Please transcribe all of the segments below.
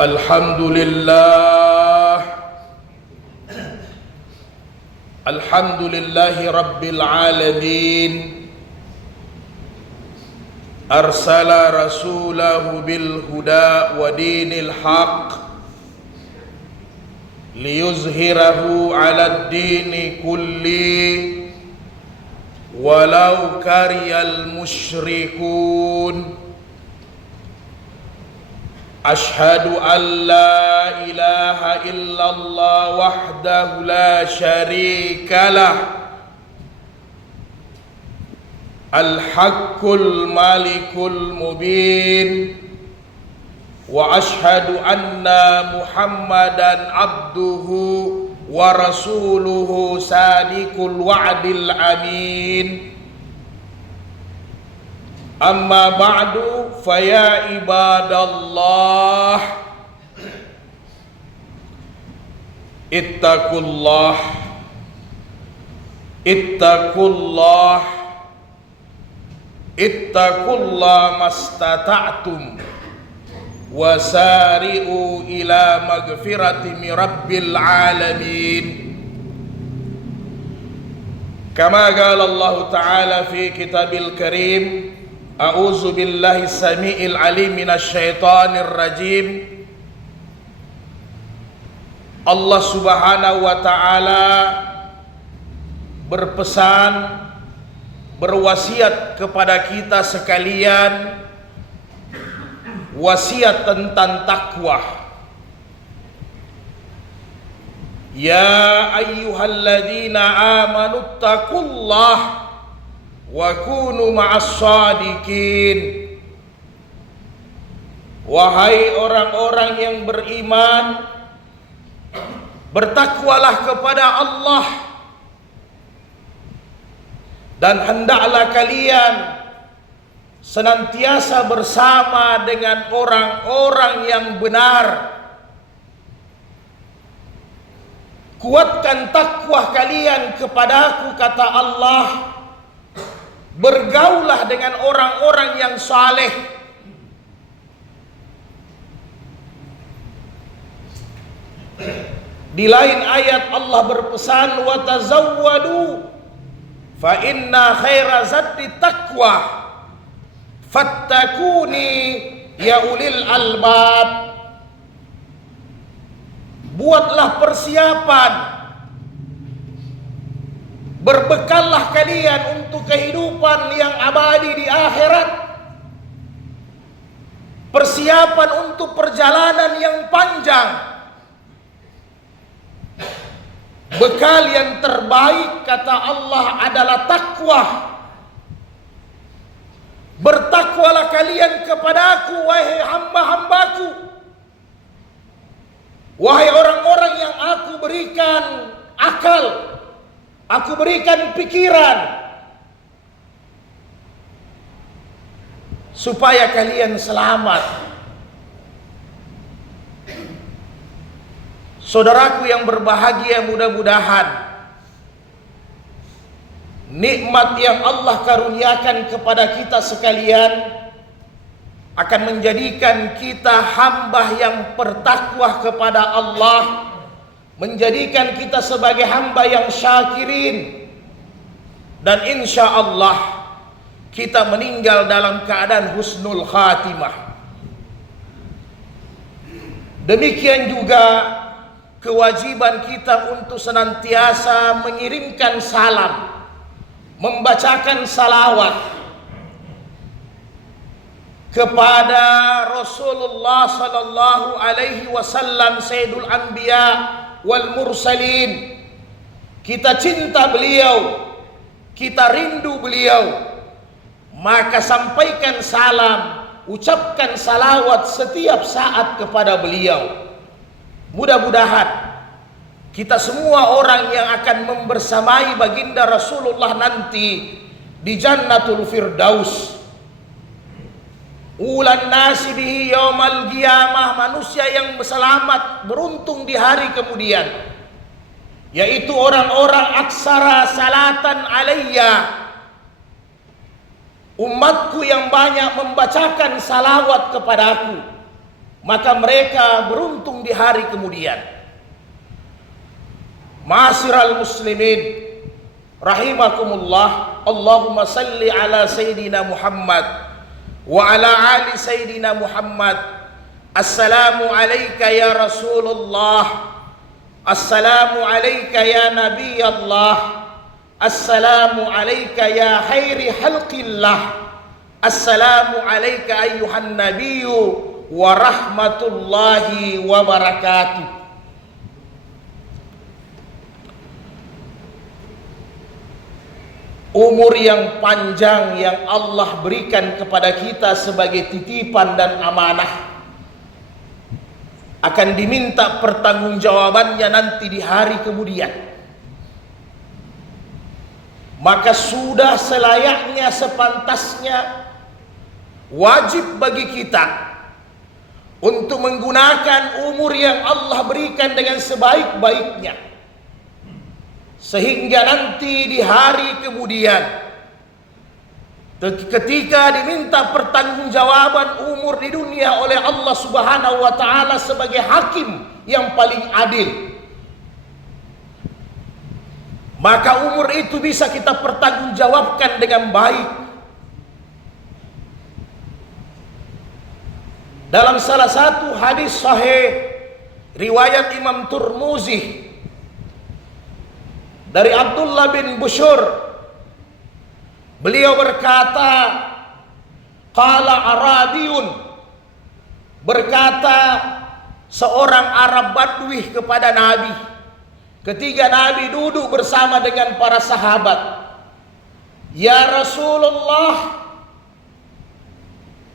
Alhamdulillahi Rabbil Alamin. Arsala rasulahu bil huda wa dinil haq liyuzhirahu ala dini kulli walau kariyal musyrikun. Ashhadu an la ilaha illallah wahdahu la syarikalah al-haqqul malikul mubin, wa ashhadu anna muhammadan abduhu wa rasuluhu sadiqul wa'dil amin. Amma ba'du, faya ibadallah, ittaqullah mastata'tum wasari'u ila magfirati min rabbil alamin. Kama qala Allah Ta'ala fi kitabil karim, a'udzu billahi samiil alim minasy syaithanir rajim. Allah Subhanahu wa taala berpesan, berwasiat kepada kita sekalian, wasiat tentang takwa. Ya ayyuhalladzina amanu taqullaha wa kunu ma'as shadiqin. Wahai orang-orang yang beriman, bertakwalah kepada Allah, dan hendaklah kalian senantiasa bersama dengan orang-orang yang benar. Kuatkan takwa kalian kepadaku, kata Allah. Bergaulah dengan orang-orang yang saleh. Di lain ayat Allah berpesan, wa tazawwadu fa inna khaira zatti taqwa fattakuni ya ulil albab. Buatlah persiapan, berbekallah kalian untuk kehidupan yang abadi di akhirat, persiapan untuk perjalanan yang panjang. Bekal yang terbaik, kata Allah, adalah takwa. Bertakwalah kalian kepadaku, wahai hamba-hambaku, wahai orang-orang yang aku berikan akal, aku berikan pikiran, supaya kalian selamat. Saudaraku yang berbahagia, mudah-mudahan nikmat yang Allah karuniakan kepada kita sekalian akan menjadikan kita hamba yang bertakwa kepada Allah, menjadikan kita sebagai hamba yang syakirin, dan insya Allah kita meninggal dalam keadaan husnul khatimah. Demikian juga kewajiban kita untuk senantiasa mengirimkan salam, membacakan salawat kepada Rasulullah sallallahu alaihi wasallam, Sayyidul Anbiya wal Mursalin. Kita cinta beliau, kita rindu beliau, maka sampaikan salam, ucapkan salawat setiap saat kepada beliau. Mudah-mudahan kita semua orang yang akan membersamai baginda Rasulullah nanti di Jannatul Firdaus. Ulan nasi bihi yaumal qiyamah, manusia yang selamat, beruntung di hari kemudian, yaitu orang-orang aksara salatan alayya, umatku yang banyak membacakan salawat kepadaku. maka mereka beruntung di hari kemudian. Ma'asyiral muslimin rahimakumullah, Allahumma salli ala Sayyidina Muhammad wa ala ali Sayyidina Muhammad. Assalamu alayka ya Rasulullah, assalamu alayka ya Nabi Allah, assalamu alayka ya khairi halqillah, assalamu alayka ayyuhan nabiyyu wa rahmatullahi wa barakatuh. Umur yang panjang yang Allah berikan kepada kita sebagai titipan dan amanah akan diminta pertanggungjawabannya nanti di hari kemudian. Maka sudah selayaknya, sepantasnya, wajib bagi kita untuk menggunakan umur yang Allah berikan dengan sebaik-baiknya, sehingga nanti di hari kemudian ketika diminta pertanggungjawaban umur di dunia oleh Allah Subhanahu wa taala sebagai hakim yang paling adil, maka umur itu bisa kita pertanggungjawabkan dengan baik. Dalam salah satu hadis sahih riwayat Imam Tirmizi dari Abdullah bin Bushur, beliau berkata, qala Arabiyun, berkata seorang Arab Badui kepada Nabi ketika Nabi duduk bersama dengan para sahabat, ya Rasulullah,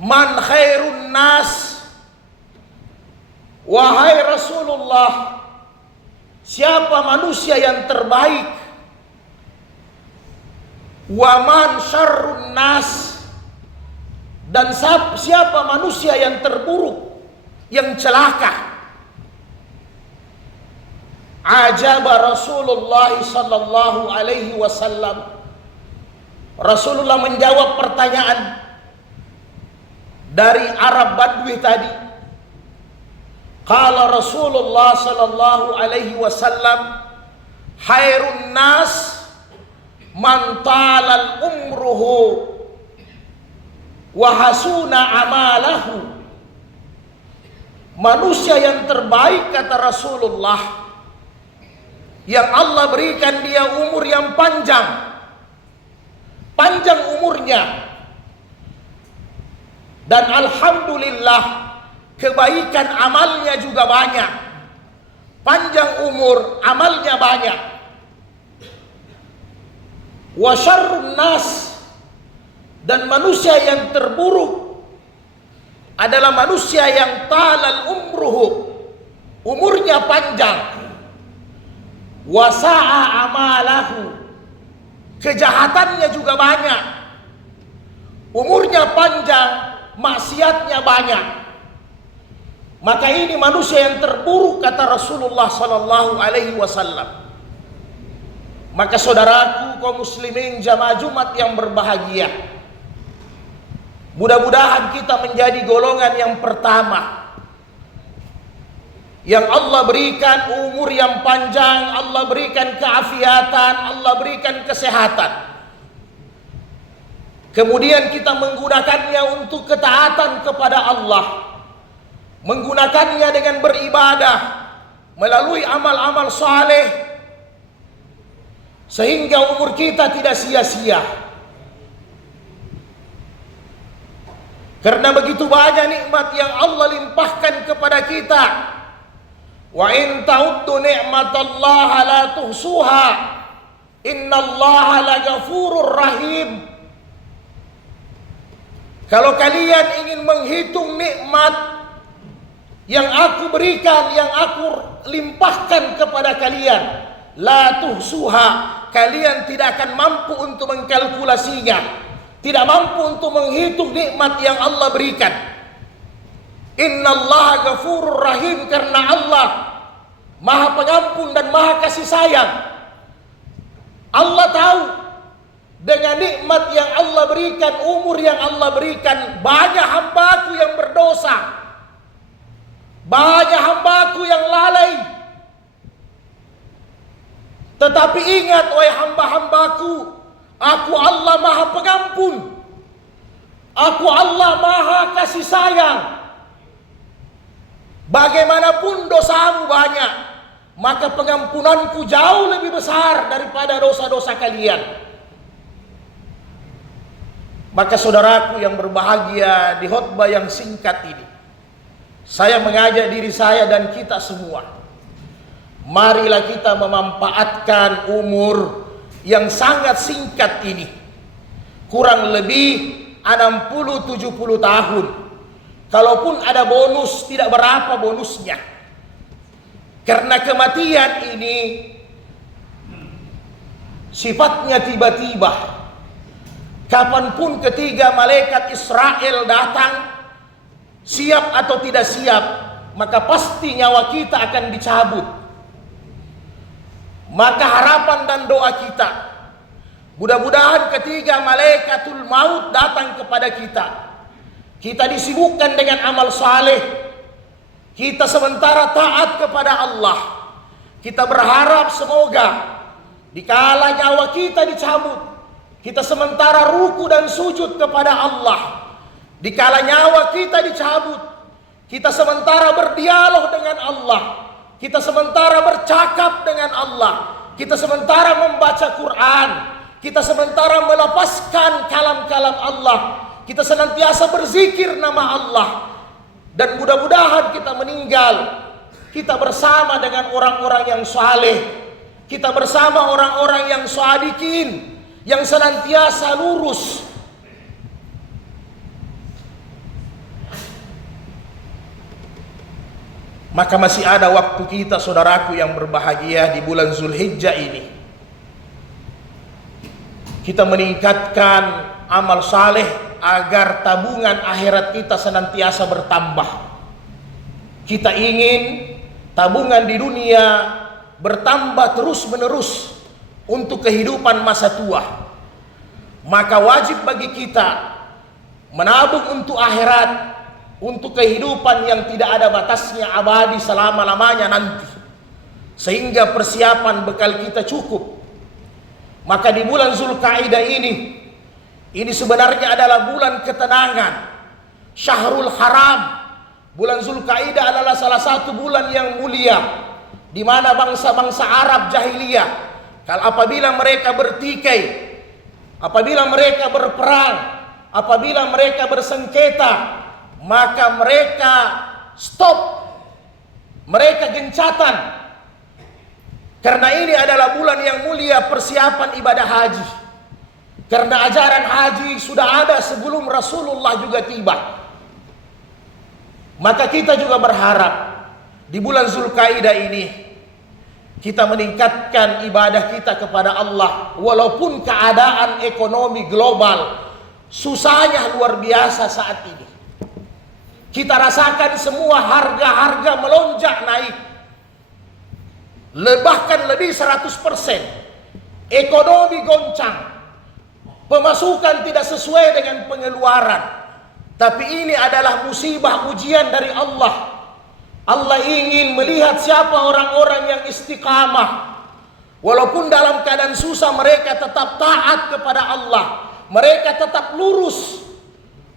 man khairun nas, wahai Rasulullah, siapa manusia yang terbaik? Waman syarrun nas, dan siapa manusia yang terburuk, yang celaka? Ajaba Rasulullah sallallahu alaihi wasallam. Rasulullah menjawab pertanyaan dari Arab Badui tadi. Qala Rasulullah sallallahu alaihi wasallam, khairun nas man talal umruhu wa hasuna amalahu. Manusia yang terbaik, kata Rasulullah, yang Allah berikan dia umur yang panjang, panjang umurnya, dan alhamdulillah kebaikan amalnya juga banyak. Panjang umur, amalnya banyak. Wa syarrun nas, dan manusia yang terburuk adalah manusia yang talal umruhu, umurnya panjang. Wa sa'a amalahu, kejahatannya juga banyak. Umurnya panjang, maksiatnya banyak. Maka ini manusia yang terburuk, kata Rasulullah sallallahu alaihi wasallam. Maka saudaraku kaum muslimin jamaah Jumat yang berbahagia, mudah-mudahan kita menjadi golongan yang pertama yang Allah berikan umur yang panjang, Allah berikan keafiatan, Allah berikan kesehatan. Kemudian kita menggunakannya untuk ketaatan kepada Allah, menggunakannya dengan beribadah melalui amal-amal saleh, sehingga umur kita tidak sia-sia. Karena begitu banyak nikmat yang Allah limpahkan kepada kita. Wa in ta'uddu ni'matallahi la tuhsuha, innallaha laghafurur rahim. Kalau kalian ingin menghitung nikmat yang aku berikan, yang aku limpahkan kepada kalian, la tuhsuha, kalian tidak akan mampu untuk mengkalkulasinya, tidak mampu untuk menghitung nikmat yang Allah berikan. Innallaha ghafurur rahim, karena Allah Maha Pengampun dan Maha Kasih Sayang. Allah tahu dengan nikmat yang Allah berikan, umur yang Allah berikan, banyak hambaku yang berdosa. Banyak hambaku yang lalai. Tetapi ingat wahai hamba-hambaku, aku Allah Maha Pengampun. Aku Allah Maha Kasih Sayang. Bagaimanapun dosamu banyak, maka pengampunanku jauh lebih besar daripada dosa-dosa kalian. Maka saudaraku yang berbahagia, di khotbah yang singkat ini, saya mengajak diri saya dan kita semua, marilah kita memanfaatkan umur yang sangat singkat ini, kurang lebih 60-70 tahun. Kalaupun ada bonus, tidak berapa bonusnya. Karena kematian ini sifatnya tiba-tiba. Kapanpun ketiga malaikat Israel datang, siap atau tidak siap, maka pasti nyawa kita akan dicabut. Maka harapan dan doa kita, mudah-mudahan ketiga malaikatul maut datang kepada kita, kita disibukkan dengan amal saleh, kita sementara taat kepada Allah. Kita berharap semoga dikala nyawa kita dicabut, kita sementara ruku dan sujud kepada Allah. Dikala nyawa kita dicabut, kita sementara berdialog dengan Allah, kita sementara bercakap dengan Allah, kita sementara membaca Quran, kita sementara melepaskan kalam-kalam Allah, kita senantiasa berzikir nama Allah. Dan mudah-mudahan kita meninggal, kita bersama dengan orang-orang yang saleh, kita bersama orang-orang yang shadiqin, yang senantiasa lurus. Maka masih ada waktu kita, saudaraku yang berbahagia, di bulan Zulhijjah ini, kita meningkatkan amal saleh agar tabungan akhirat kita senantiasa bertambah. Kita ingin tabungan di dunia bertambah terus-menerus untuk kehidupan masa tua. Maka wajib bagi kita menabung untuk akhirat, untuk kehidupan yang tidak ada batasnya, abadi selama-lamanya nanti, sehingga persiapan bekal kita cukup. Maka di bulan Zulkaidah ini sebenarnya adalah bulan ketenangan, Syahrul Haram. Bulan Zulkaidah adalah salah satu bulan yang mulia, di mana bangsa-bangsa Arab jahiliyah, kalau apabila mereka bertikai, apabila mereka berperang, apabila mereka bersengketa, maka mereka stop, mereka gencatan. Karena ini adalah bulan yang mulia, persiapan ibadah haji. Karena ajaran haji sudah ada sebelum Rasulullah juga tiba. Maka kita juga berharap di bulan Zulkaidah ini kita meningkatkan ibadah kita kepada Allah. Walaupun keadaan ekonomi global susahnya luar biasa saat ini, kita rasakan semua harga-harga melonjak naik, bahkan lebih 100%. Ekonomi goncang, pemasukan tidak sesuai dengan pengeluaran. Tapi ini adalah musibah ujian dari Allah. Allah ingin melihat siapa orang-orang yang istiqamah. Walaupun dalam keadaan susah, mereka tetap taat kepada Allah, mereka tetap lurus.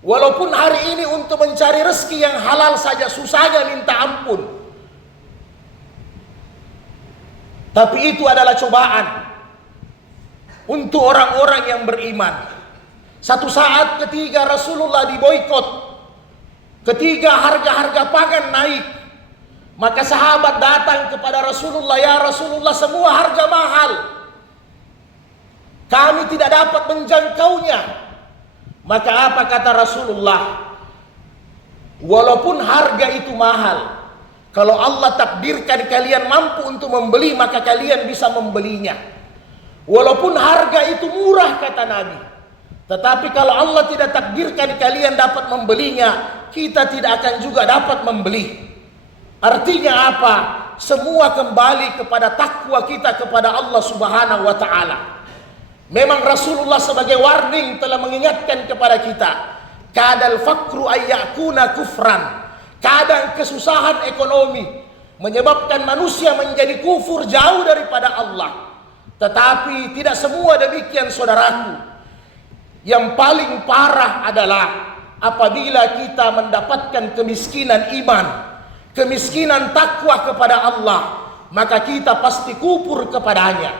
Walaupun hari ini untuk mencari rezeki yang halal saja susahnya minta ampun. Tapi itu adalah cobaan untuk orang-orang yang beriman. Satu saat ketika Rasulullah diboikot, ketika harga-harga pangan naik, maka sahabat datang kepada Rasulullah, "Ya Rasulullah, semua harga mahal, kami tidak dapat menjangkaunya." Maka apa kata Rasulullah? Walaupun harga itu mahal, kalau Allah takdirkan kalian mampu untuk membeli, maka kalian bisa membelinya. Walaupun harga itu murah, kata Nabi, tetapi kalau Allah tidak takdirkan kalian dapat membelinya, kita tidak akan juga dapat membeli. Artinya apa? Semua kembali kepada takwa kita kepada Allah Subhanahu wa ta'ala. Memang Rasulullah sebagai warning telah mengingatkan kepada kita, kadal fakru ayyakuna kufran. Kadang kesusahan ekonomi menyebabkan manusia menjadi kufur jauh daripada Allah. Tetapi tidak semua demikian, saudaraku. Yang paling parah adalah apabila kita mendapatkan kemiskinan iman, kemiskinan takwa kepada Allah, maka kita pasti kufur kepadanya.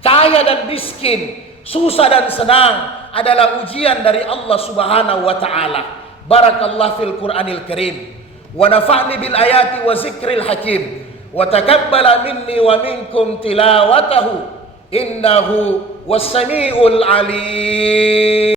Kaya dan miskin, susah dan senang adalah ujian dari Allah Subhanahu wa taala. Barakallahu fil Qur'anil Karim wa nafa'ni bil ayati wa zikril hakim wa taqabbala minni wa minkum tilawatahu innahu was-sami'ul alim.